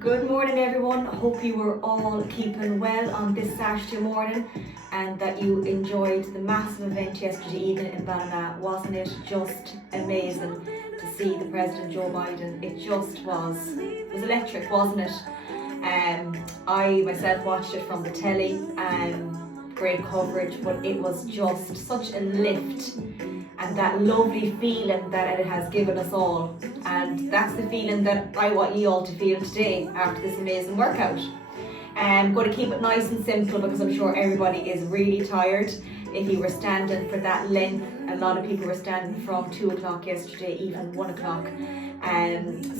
Good morning everyone, hope you were all keeping well on this Saturday morning and that you enjoyed the massive event yesterday evening in Ballina. Wasn't it just amazing to see the President Joe Biden? It was electric, wasn't it? I myself watched it from the telly, great coverage, but it was just such a lift and that lovely feeling that it has given us all. And that's the feeling that I want you all to feel today after this amazing workout. I'm going to keep it nice and simple because I'm sure everybody is really tired. If you were standing for that length, a lot of people were standing from 2 o'clock yesterday, even 1 o'clock.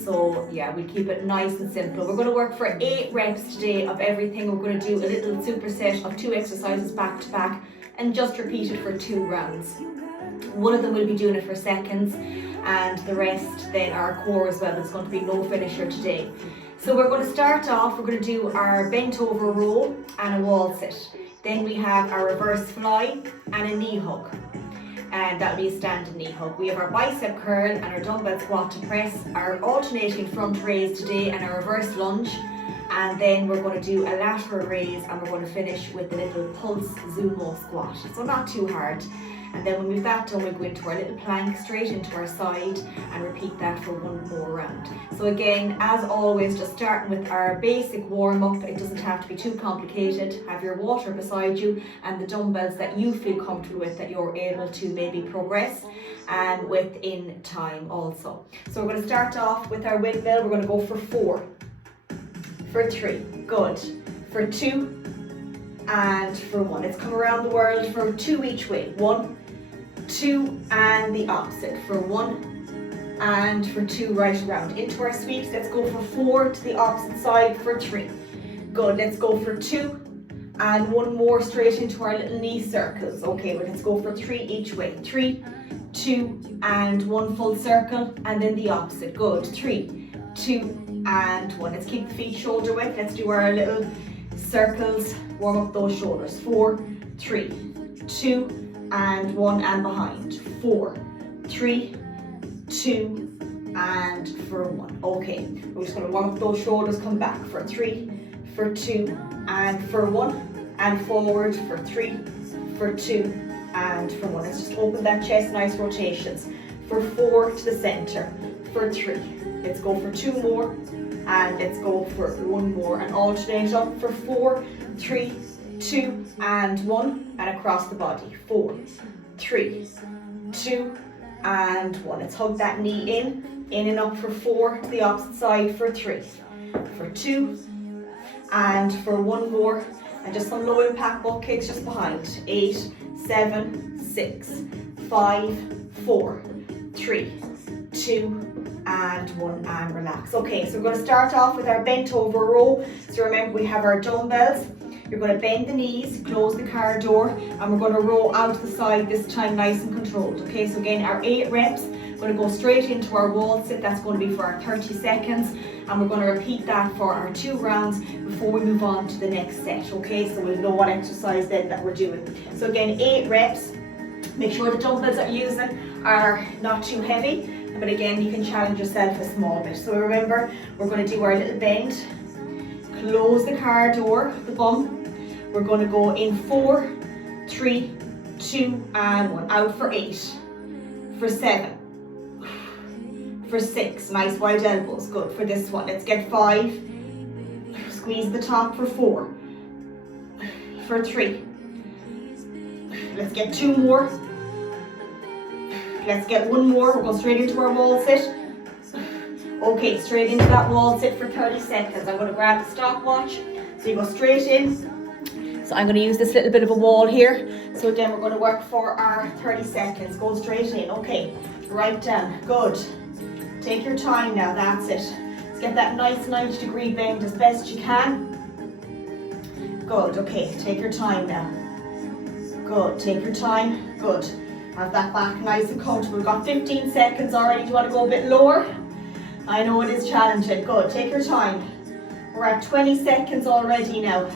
So yeah, we keep it nice and simple. We're going to work for 8 reps today of everything. We're going to do a little superset of 2 exercises back to back and just repeat it for 2 rounds. One of them will be doing it for seconds and the rest then are core as well. It's going to be no finisher today. So we're going to start off, we're going to do our bent over row and a wall sit. Then we have our reverse fly and a knee hug. And that'll be a standing knee hug. We have our bicep curl and our dumbbell squat to press, our alternating front raise today and our reverse lunge. And then we're going to do a lateral raise and we're going to finish with a little pulse sumo squat. So not too hard. And then when we've that done, we'll go into our little plank straight into our side and repeat that for 1 more round. So again, as always, just starting with our basic warm-up. It doesn't have to be too complicated. Have your water beside you and the dumbbells that you feel comfortable with, that you're able to maybe progress with in time also. So we're going to start off with our windmill. We're going to go for 4, for 3, good, for 2, and for 1. Let's come around the world for 2 each way. 1, 2, and the opposite for 1, and for 2 right around. Into our sweeps, let's go for 4 to the opposite side for 3. Good, let's go for 2, and 1 more straight into our little knee circles. Okay, well, let's go for 3 each way. 3, 2, and 1 full circle, and then the opposite. Good, 3, 2, and 1. Let's keep the feet shoulder width. Let's do our little circles, warm up those shoulders. 4, 3, 2, and 1, and behind. 4, 3, 2, and for 1. Okay, we're just going to warm up those shoulders, come back for 3, for 2, and for 1, and forward for 3, for 2, and for 1. Let's just open that chest, nice rotations. For 4 to the center, for 3. Let's go for 2 more, and let's go for 1 more, and alternate up for 4, 3, 2, and 1, and across the body. 4, 3, 2, and 1. Let's hug that knee in and up for 4 to the opposite side for 3, for 2, and for 1 more, and just some low impact butt kicks just behind. 8, 7, 6, 5, 4, 3, 2, and 1, and relax. Okay, so we're going to start off with our bent over row. So remember, we have our dumbbells. You're going to bend the knees, close the car door, and we're going to row out to the side this time, nice and controlled. Okay, so again, our 8 reps, we're going to go straight into our wall sit. That's going to be for our 30 seconds, and we're going to repeat that for our 2 rounds before we move on to the next set. Okay, so we'll know what exercise then that we're doing. So again, 8 reps. Make sure the dumbbells that you're using are not too heavy. But again, you can challenge yourself a small bit. So remember, we're going to do our little bend, close the car door, the bum. We're going to go in 4, 3, 2, and 1. Out for 8, for 7, for 6. Nice wide elbows, good for this one. Let's get 5. Squeeze the top for 4, for 3. Let's get 2 more. Let's get 1 more. We'll go straight into our wall sit. Okay, straight into that wall sit for 30 seconds. I'm going to grab the stopwatch. So you go straight in. So I'm going to use this little bit of a wall here. So again, we're going to work for our 30 seconds. Go straight in. Okay, right down. Good. Take your time now. That's it. Let's get that nice 90-degree bend as best you can. Good. Okay, take your time now. Good. Take your time. Good. Have that back nice and comfortable. We've got 15 seconds already. Do you want to go a bit lower? I know it is challenging. Good. Take your time. We're at 20 seconds already now.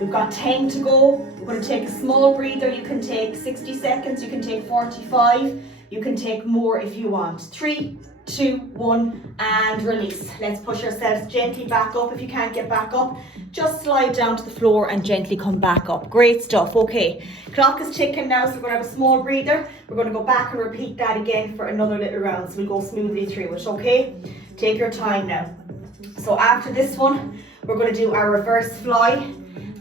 We've got 10 to go. We're going to take a small breather. You can take 60 seconds. You can take 45. You can take more if you want. 3, 2, 1, and release. Let's push ourselves gently back up. If you can't get back up, just slide down to the floor and gently come back up. Great stuff. Okay, clock is ticking now, so we're going to have a small breather. We're going to go back and repeat that again for another little round, so we'll go smoothly through it, okay? Take your time now. So after this one, we're going to do our reverse fly.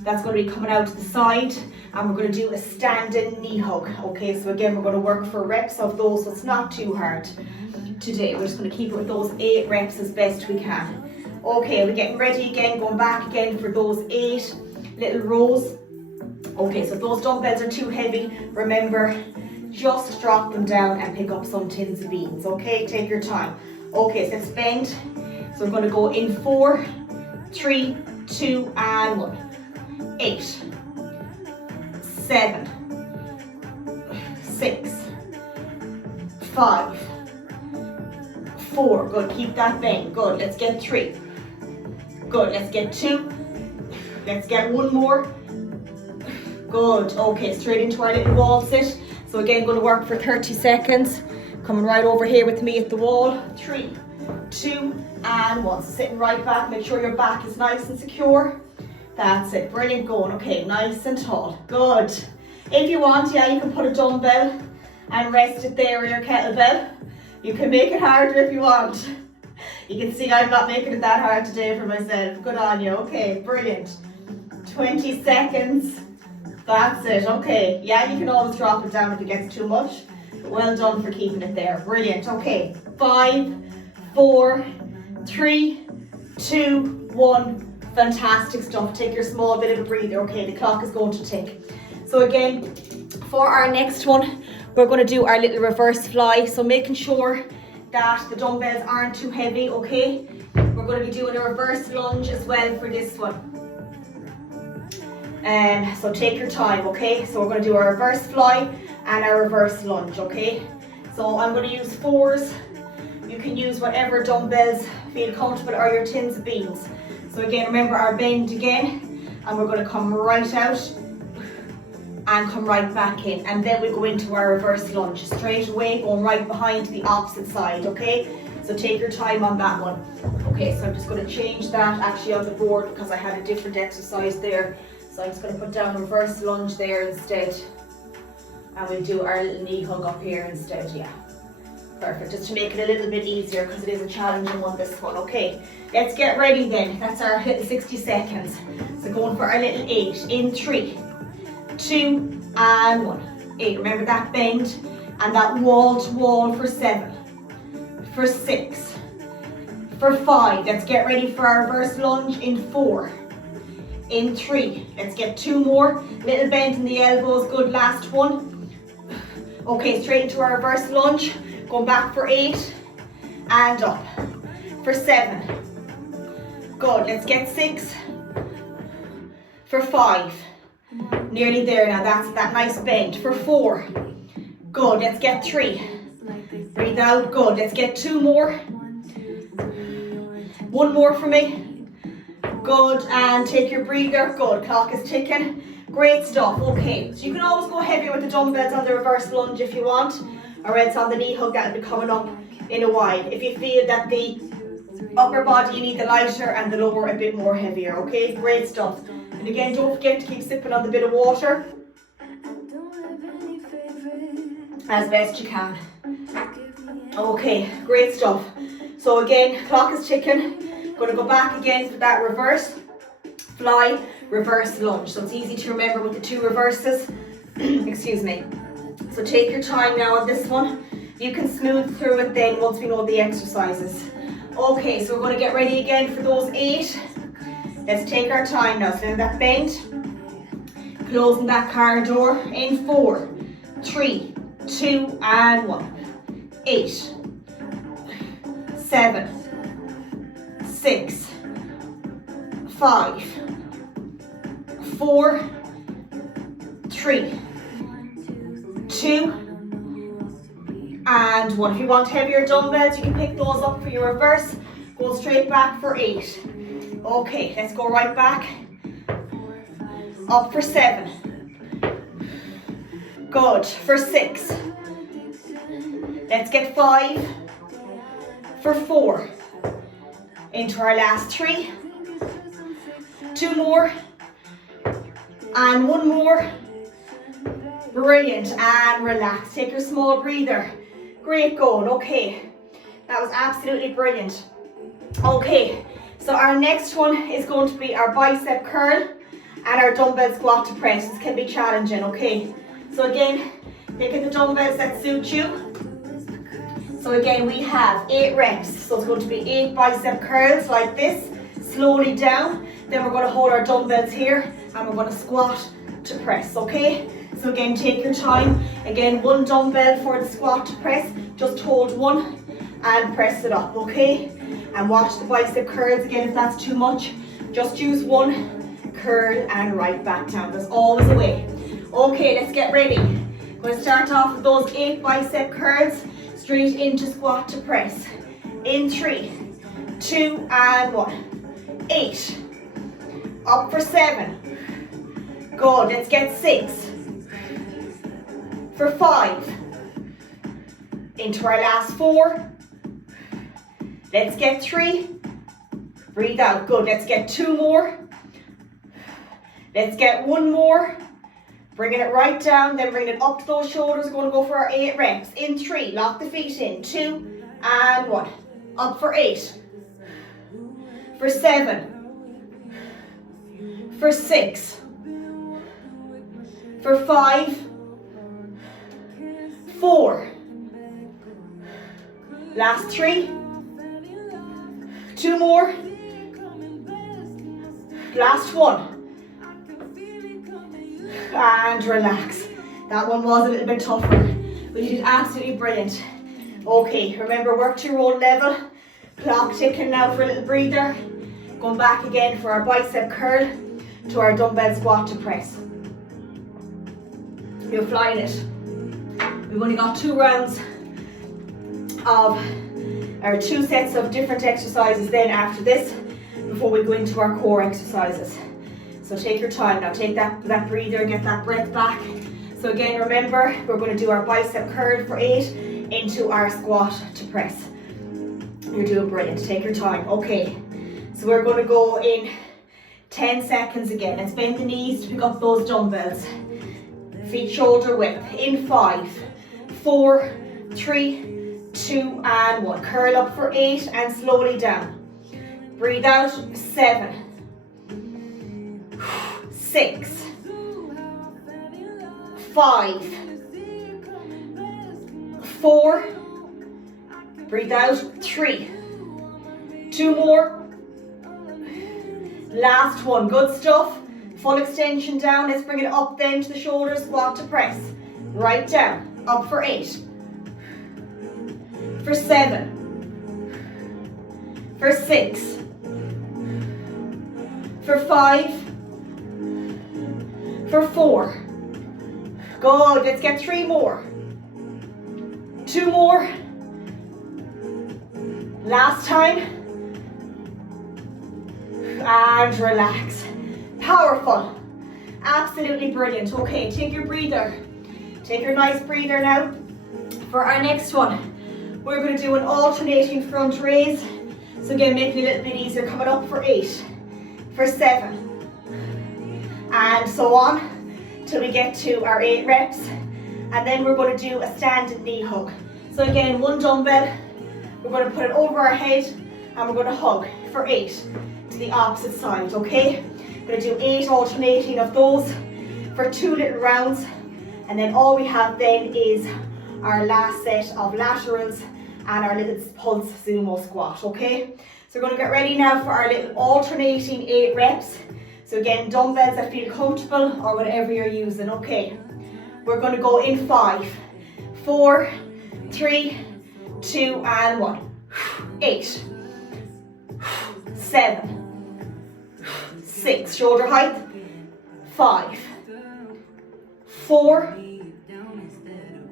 That's going to be coming out to the side, and we're going to do a standing knee hug. Okay, so again, we're going to work for reps of those, so it's not too hard. Today, we're just going to keep it with those 8 reps as best we can. Okay, we're getting ready again, going back again for those 8 little rows. Okay, so if those dumbbells are too heavy, remember, just drop them down and pick up some tins of beans. Okay, take your time. Okay, so let's bend. So we're going to go in 4, 3, 2, and 1. 8, 7, 6, 5, 4, good, keep that bend, good, let's get 3, good, let's get 2, let's get 1 more, good, okay, straight into our little wall sit. So again, going to work for 30 seconds, coming right over here with me at the wall, 3, 2, and 1, so sitting right back, make sure your back is nice and secure. That's it, brilliant going. Okay, nice and tall, good. If you want, yeah, you can put a dumbbell and rest it there or your kettlebell. You can make it harder if you want. You can see I'm not making it that hard today for myself. Good on you, okay, brilliant. 20 seconds, that's it, okay. Yeah, you can always drop it down if it gets too much. Well done for keeping it there, brilliant. Okay, 5, 4, 3, 2, 1. Fantastic stuff. Take your small bit of a breather. Okay, the clock is going to tick. So again, for our next one, we're going to do our little reverse fly. So making sure that the dumbbells aren't too heavy, okay? We're going to be doing a reverse lunge as well for this one. So take your time, okay? So we're going to do our reverse fly and our reverse lunge, okay? So I'm going to use 4s. You can use whatever dumbbells feel comfortable or your tins of beans. So again, remember our bend again, and we're going to come right out and come right back in, and then we go into our reverse lunge straight away, going right behind the opposite side, okay? So take your time on that one. Okay, so I'm just going to change that actually on the board because I had a different exercise there. So I'm just going to put down a reverse lunge there instead, and we'll do our little knee hug up here instead, yeah. Perfect, just to make it a little bit easier because it is a challenging one, this one. Okay, let's get ready then. That's our little 60 seconds. So going for our little 8 in 3, 2, and 1. 8, remember that bend and that wall to wall for 7, for 6, for 5. Let's get ready for our reverse lunge in 4, in 3. Let's get 2 more. Little bend in the elbows, good, last one. Okay, straight into our reverse lunge. Going back for 8 and up for 7. Good, let's get 6 for 5. Nearly there now, that's that nice bend for 4. Good, let's get 3. Breathe out, good, let's get 2 more. 1 more for me. Good, and take your breather, good, clock is ticking. Great stuff, okay. So you can always go heavier with the dumbbells on the reverse lunge if you want, or else on the knee hug that'll be coming up in a while. If you feel that the upper body you need the lighter and the lower a bit more heavier, okay? Great stuff. And again, don't forget to keep sipping on the bit of water as best you can. Okay, great stuff. So again, clock is ticking. Going to go back again for that reverse fly, reverse lunge. So it's easy to remember with the 2 reverses. Excuse me. So take your time now on this one. You can smooth through it then once we know the exercises. Okay, so we're going to get ready again for those 8. Let's take our time now. So that bend, closing that car door in 4, 3, 2, and 1. 8, 7, 6, 5, 4, 3, 2, and 1. If you want heavier dumbbells, you can pick those up for your reverse. Go straight back for 8. Okay, let's go right back. Up for 7. Good, for 6. Let's get 5. for 4. Into our last 3. 2 more. And 1 more. Brilliant. And relax. Take your small breather. Great going. Okay. That was absolutely brilliant. Okay. So our next one is going to be our bicep curl and our dumbbell squat to press. This can be challenging. Okay. So again, pick the dumbbells that suit you. So again, we have 8 reps. So it's going to be 8 bicep curls like this, slowly down. Then we're going to hold our dumbbells here and we're going to squat to press, okay? So again, take your time. Again, 1 dumbbell for the squat to press. Just hold 1 and press it up, okay? And watch the bicep curls again if that's too much. Just use 1, curl and right back down. There's always a way. Okay, let's get ready. I'm going to start off with those 8 bicep curls. Straight into squat to press. In 3, 2 and 1. 8. Up for 7. Good. Let's get 6. For 5. Into our last 4. Let's get 3. Breathe out. Good. Let's get 2 more. Let's get 1 more. Bringing it right down, then bringing it up to those shoulders. Going to go for our 8 reps. In 3, lock the feet in. 2 and 1. Up for 8. For 7. For 6. For 5. 4. Last 3. 2 more. Last 1. And relax. That one was a little bit tougher, but you did absolutely brilliant. Okay, remember, work to your own level. Clock ticking now for a little breather. Going back again for our bicep curl to our dumbbell squat to press. You're flying it. We've only got 2 rounds of, or 2 sets of different exercises then after this, before we go into our core exercises. So take your time now, take that breather, get that breath back. So again, remember, we're going to do our bicep curl for 8 into our squat to press. You're doing brilliant, take your time. Okay, so we're going to go in 10 seconds again. Let's bend the knees to pick up those dumbbells. Feet shoulder width. In 5, 4, 3, 2 and 1. Curl up for 8 and slowly down. Breathe out. 7. 6, 5, 4, breathe out, 3, 2 more, last 1, good stuff, full extension down. Let's bring it up then to the shoulders, squat to press, right down, up for 8, for 7, for 6, for 5, for 4. Good. Let's get 3 more. 2 more. Last time. And relax. Powerful. Absolutely brilliant. Okay, take your breather. Take your nice breather now. For our next one, we're going to do an alternating front raise. So again, making it a little bit easier. Coming up for 8, for 7. And so on till we get to our 8 reps, and then we're going to do a standing knee hug. So again, 1 dumbbell, we're going to put it over our head and we're going to hug for 8 to the opposite side, okay? We're going to do 8 alternating of those for 2 little rounds, and then all we have then is our last set of laterals and our little pulse sumo squat, okay? So we're going to get ready now for our little alternating 8 reps. So again, dumbbells that feel comfortable or whatever you're using, okay? We're going to go in 5, 4, 3, 2 and 1. 8, 7, 6, shoulder height. 5, 4,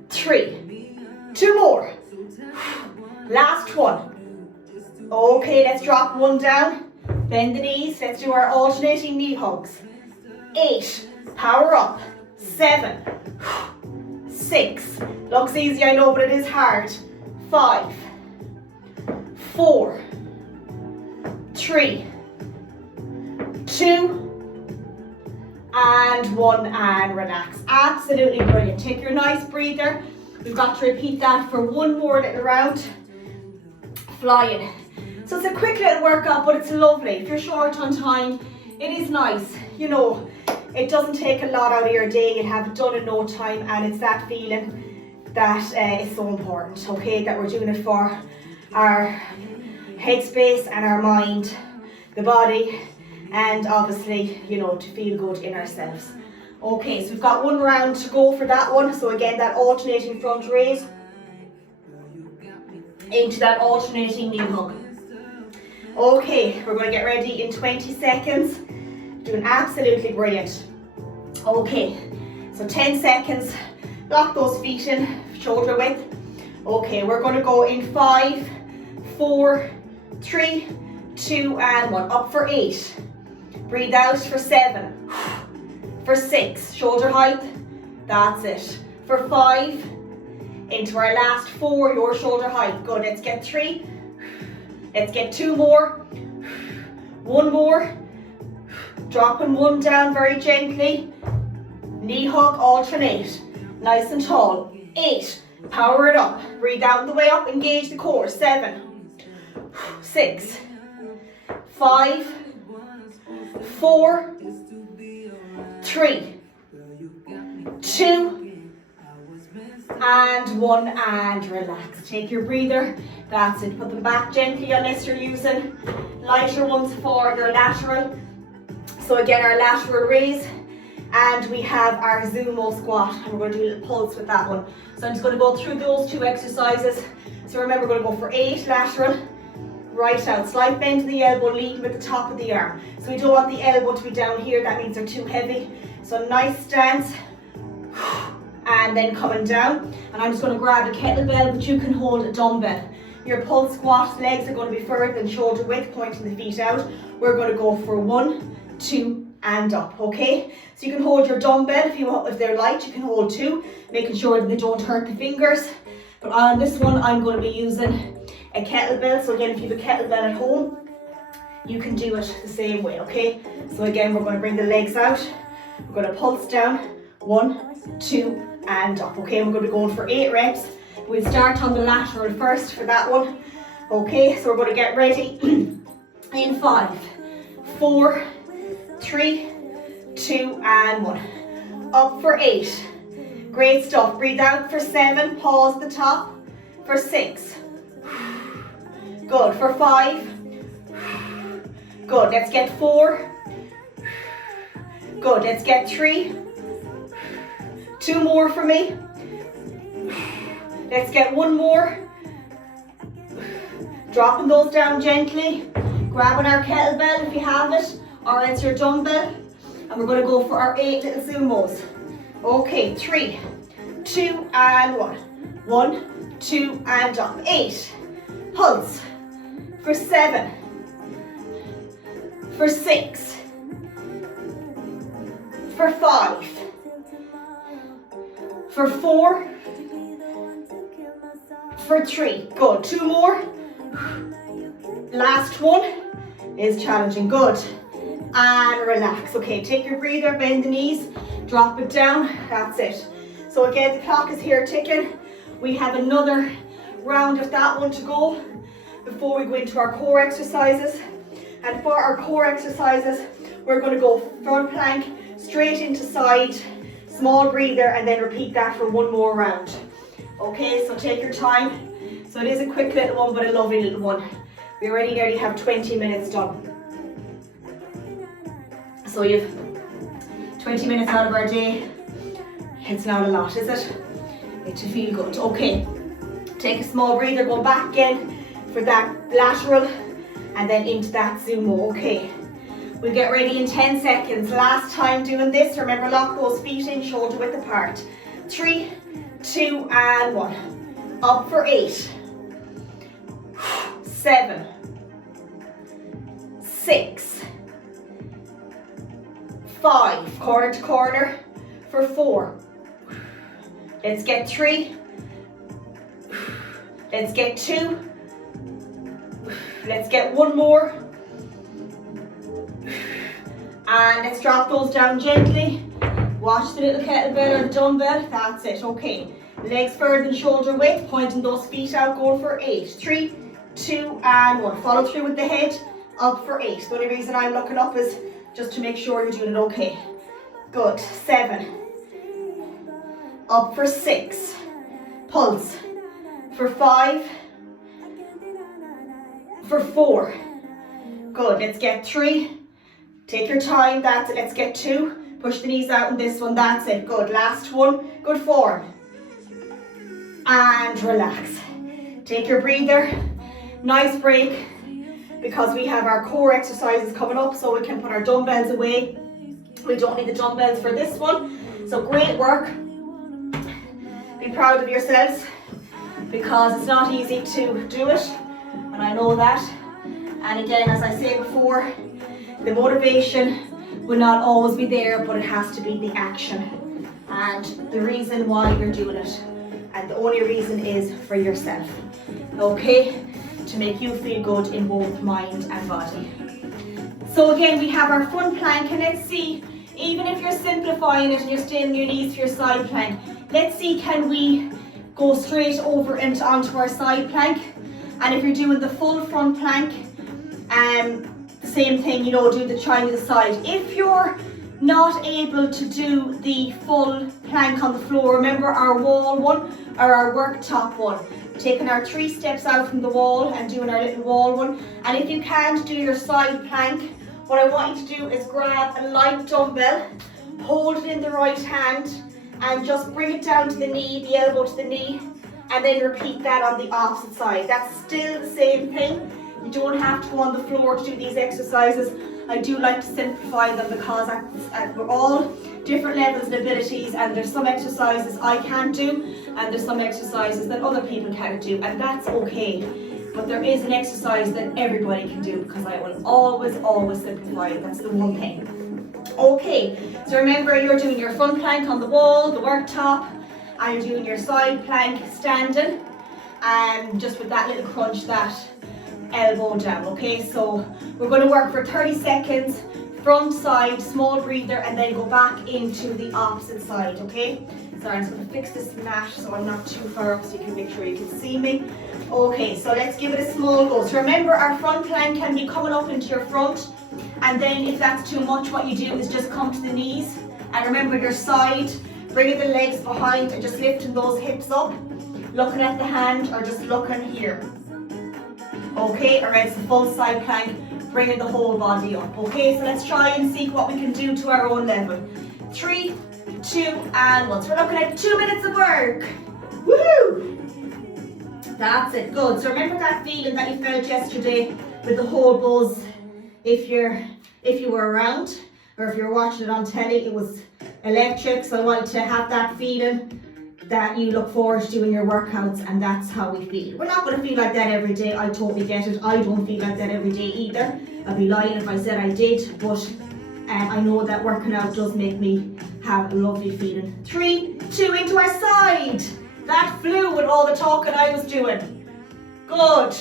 3, 2 more. Last 1. Okay, let's drop 1 down. Bend the knees. Let's do our alternating knee hugs. 8, power up. 7, 6, looks easy, I know, but it is hard. 5, 4, 3, 2, and 1, and relax. Absolutely brilliant. Take your nice breather. We've got to repeat that for one more little round. Flying. So it's a quick little workout, but it's lovely. If you're short on time, it is nice. You know, it doesn't take a lot out of your day. You'll have it done in no time, and it's that feeling that is so important, okay, that we're doing it for our headspace and our mind, the body, and obviously, you know, to feel good in ourselves. Okay, so we've got one round to go for that one. So again, that alternating front raise into that alternating knee hug. Okay, we're going to get ready in 20 seconds. Doing absolutely brilliant. Okay, so 10 seconds. Lock those feet in, shoulder width. Okay, we're going to go in 5, 4, 3, 2, and 1. Up for 8. Breathe out for 7, for 6, shoulder height, that's it. For 5, into our last 4, your shoulder height. Good, let's get 3, let's get 2 more, 1 more, dropping 1 down very gently, knee hug, alternate, nice and tall. 8, power it up, breathe out the way up, engage the core. 7, 6, 5, 4, 3, 2, and 1, and relax. Take your breather. That's it. Put them back gently unless you're using lighter ones for your lateral. So again, our lateral raise, and we have our Zumo squat, and we're going to do a little pulse with that one. So I'm just going to go through those 2 exercises. So remember, we're going to go for 8 lateral, right out, slight bend to the elbow, leading with the top of the arm. So we don't want the elbow to be down here, that means they're too heavy. So nice stance, and then coming down. And I'm just going to grab a kettlebell, but you can hold a dumbbell. Your pulse squat, legs are going to be further than shoulder width, pointing the feet out. We're going to go for 1, 2, and up, okay? So you can hold your dumbbell if they're light, you can hold 2, making sure that they don't hurt the fingers. But on this one, I'm going to be using a kettlebell. So again, if you have a kettlebell at home, you can do it the same way, okay? So again, we're going to bring the legs out. We're going to pulse down, 1, 2, and up, okay? And we're going to go for 8 reps. We'll start on the lateral first for that one. Okay, so we're going to get ready in 5, 4, 3, 2, and 1. Up for 8. Great stuff. Breathe out for 7. Pause at the top. For 6. Good. For 5. Good. Let's get 4. Good. Let's get 3. 2 more for me. Let's get 1 more. Dropping those down gently. Grabbing our kettlebell if you have it, or it's your dumbbell. And we're going to go for our 8 little Zumos. Okay, 3, 2, and 1. 1, 2, and up. 8. Pulse. For 7. For 6. For 5. For 4. For 3. Good. 2 more. Last one is challenging. Good. And relax. Okay, take your breather, bend the knees, drop it down. That's it. So again, the clock is here ticking. We have another round of that one to go before we go into our core exercises. And for our core exercises, we're going to go front plank, straight into side, small breather, and then repeat that for 1 more round. Okay, so take your time. So it is a quick little one, but a lovely little one. We already nearly have 20 minutes done. So you've 20 minutes out of our day. It's not a lot, is it? It to feel good. Okay, take a small breather, go back again for that lateral, and then into that Zumo. Okay, we'll get ready in 10 seconds. Last time doing this, remember, lock those feet in, shoulder width apart. 3, 2, and 1. Up for 8. 7. 6. 5. Corner to corner for 4. Let's get 3. Let's get 2. Let's get one more. And let's drop those down gently. Watch the little kettlebell or the dumbbell. That's it. Okay. Legs further than shoulder width, pointing those feet out, going for 8. 3, 2, and 1. Follow through with the head, up for 8. The only reason I'm looking up is just to make sure you're doing it okay. Good. 7. Up for 6. Pulse. For 5. For 4. Good. Let's get 3. Take your time. That's it. Let's get 2. Push the knees out in this one. That's it. Good. Last one. Good form. And relax. Take your breather. Nice break, because we have our core exercises coming up, so we can put our dumbbells away. We don't need the dumbbells for this one. So great work. Be proud of yourselves, because it's not easy to do it, and I know that. And again, as I say before, the motivation will not always be there, but it has to be the action and the reason why you're doing it. And the only reason is for yourself, okay? To make you feel good in both mind and body. So again, we have our front plank, and let's see, even if you're simplifying it and you're staying on your knees for your side plank, let's see, can we go straight over into onto our side plank? And if you're doing the full front plank, the same thing, you know, do the try to the side. If you're not able to do the full plank on the floor, remember our wall one or our worktop one. Taking our 3 steps out from the wall and doing our little wall one. And if you can't do your side plank, what I want you to do is grab a light dumbbell, hold it in the right hand, and just bring it down to the knee, the elbow to the knee, and then repeat that on the opposite side. That's still the same thing. You don't have to go on the floor to do these exercises. I do like to simplify them, because we're all different levels and abilities, and there's some exercises I can't do, and there's some exercises that other people can't do, and that's okay. But there is an exercise that everybody can do, because I will always simplify it. That's the one thing. Okay, so remember, you're doing your front plank on the wall, the worktop, and you're doing your side plank standing, and just with that little crunch, that elbow down. Okay, so we're going to work for 30 seconds, front, side, small breather, and then go back into the opposite side. Okay, sorry, I'm just going to fix this mat so I'm not too far up, so you can make sure you can see me. Okay, so let's give it a small go. So remember, our front plank can be coming up into your front, and then if that's too much, what you do is just come to the knees, and remember your side, bringing the legs behind and just lifting those hips up, looking at the hand or just looking here. Okay, or it's the full side plank, bringing the whole body up. Okay, so let's try and see what we can do to our own level. 3, 2, and 1. So we're looking at 2 minutes of work. Woohoo! That's it, good. So remember that feeling that you felt yesterday with the whole buzz. If you were around, or if you're watching it on telly, it was electric. So I wanted to have that feeling that you look forward to doing your workouts, and that's how we feel. We're not going to feel like that every day. I totally get it. I don't feel like that every day either. I'd be lying if I said I did, but I know that working out does make me have a lovely feeling. 3, 2, into our side. That flew with all the talking I was doing. Good.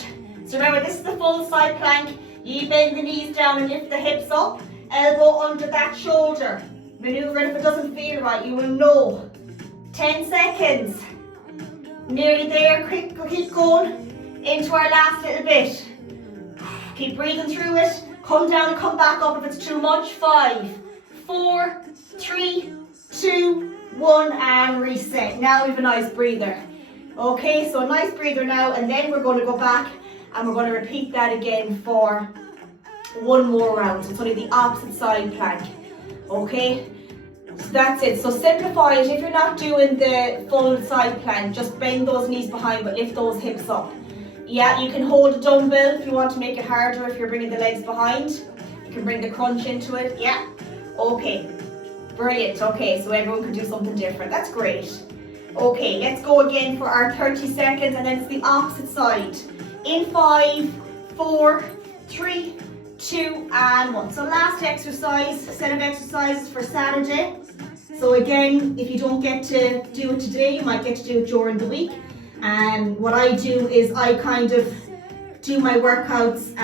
So remember, this is the full side plank. You bend the knees down and lift the hips up. Elbow under that shoulder. Maneuver it if it doesn't feel right. You will know. 10 seconds. Nearly there. Quick, keep going into our last little bit. Keep breathing through it. Come down and come back up if it's too much. 5, 4, 3, 2, 1, and reset. Now we have a nice breather. Okay, so a nice breather now, and then we're going to go back and we're going to repeat that again for one more round. So it's only the opposite side plank. Okay, so that's it. So simplify it. If you're not doing the full side plank, just bend those knees behind but lift those hips up. Yeah, you can hold a dumbbell if you want to make it harder. If you're bringing the legs behind, you can bring the crunch into it. Yeah, okay, brilliant. Okay, so everyone can do something different. That's great. Okay, let's go again for our 30 seconds, and then it's the opposite side. In 5, 4, 3, 2, and 1. So last exercise, set of exercises for Saturday. So again, if you don't get to do it today, you might get to do it during the week. And what I do is I kind of do my workouts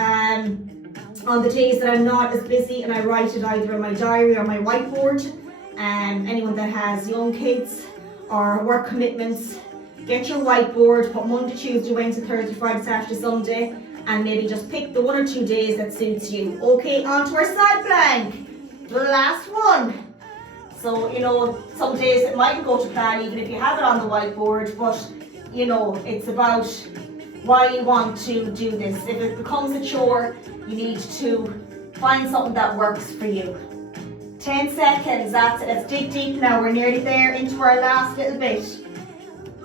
on the days that I'm not as busy, and I write it either in my diary or my whiteboard. Anyone that has young kids or work commitments, get your whiteboard, put Monday, Tuesday, Wednesday, Thursday, Friday, Saturday, Sunday, and maybe just pick the 1 or 2 days that suits you. Okay, on to our side blank, the last one. So, you know, some days it mightn't go to plan even if you have it on the whiteboard, but, you know, it's about why you want to do this. If it becomes a chore, you need to find something that works for you. 10 seconds, that's it. Let's dig deep now. We're nearly there into our last little bit.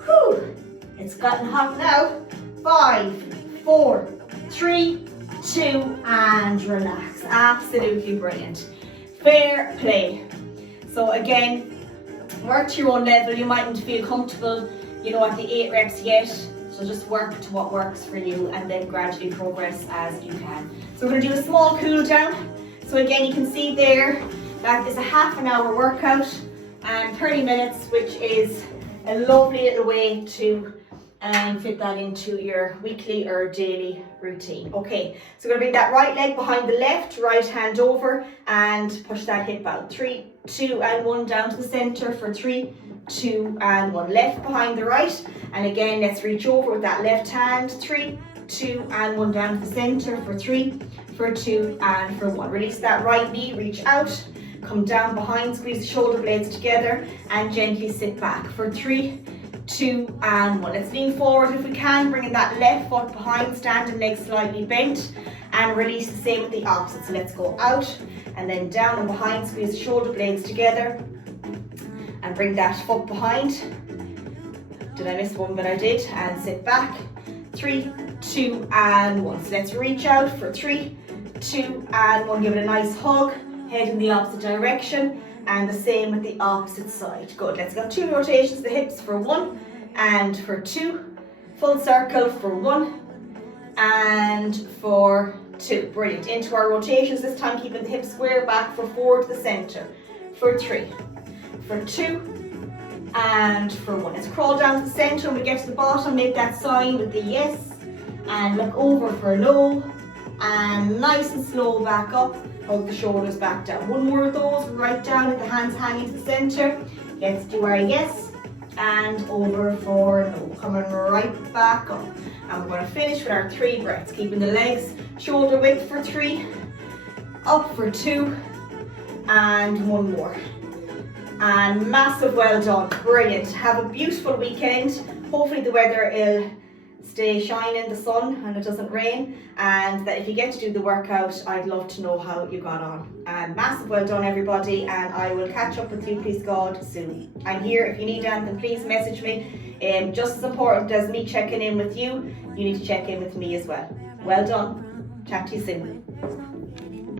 Whew, it's gotten hot now. 5, 4, 3, 2, and relax. Absolutely brilliant. Fair play. So again, work to your own level. You mightn't feel comfortable, you know, at the 8 reps yet. So just work to what works for you and then gradually progress as you can. So we're going to do a small cool down. So again, you can see there, that is a half an hour workout and 30 minutes, which is a lovely little way to fit that into your weekly or daily routine. Okay, so we're going to bring that right leg behind the left, right hand over, and push that hip out. 3, 2, and 1 down to the center for 3, 2, and 1. Left behind the right, and again, let's reach over with that left hand. 3, 2, and 1 down to the center for 3, for 2, and for 1. Release that right knee, reach out, come down behind, squeeze the shoulder blades together, and gently sit back for 3, 2, and 1. Let's lean forward if we can, bringing that left foot behind, standing leg slightly bent, and release the same with the opposite. So let's go out and then down and behind, squeeze the shoulder blades together, and bring that foot behind. Did I miss one? But I did. And sit back. 3, 2, and 1. So let's reach out for 3, 2, and 1. Give it a nice hug. Head in the opposite direction. And the same with the opposite side. Good. Let's go 2 rotations the hips for 1 and for 2. Full circle for 1 and for 2. Brilliant. Into our rotations this time, keeping the hips square back for 4 to the center. For 3, for 2, and for 1. Let's crawl down to the center. When we get to the bottom, make that sign with the yes. And look over for low. And nice and slow back up. Hug the shoulders back down. 1 more of those, right down with the hands hanging to the center. Let's do our yes. And over for no. Coming right back up. And we're going to finish with our 3 breaths. Keeping the legs shoulder width for 3. Up for 2. And 1 more. And massive well done. Brilliant. Have a beautiful weekend. Hopefully the weather will stay shining, the sun, and it doesn't rain, and that if you get to do the workout, I'd love to know how you got on. And massive well done everybody, and I will catch up with you, please God, soon. I'm here. If you need anything, please message me. Just as important as me checking in with you, you need to check in with me as well. Well done. Chat to you soon.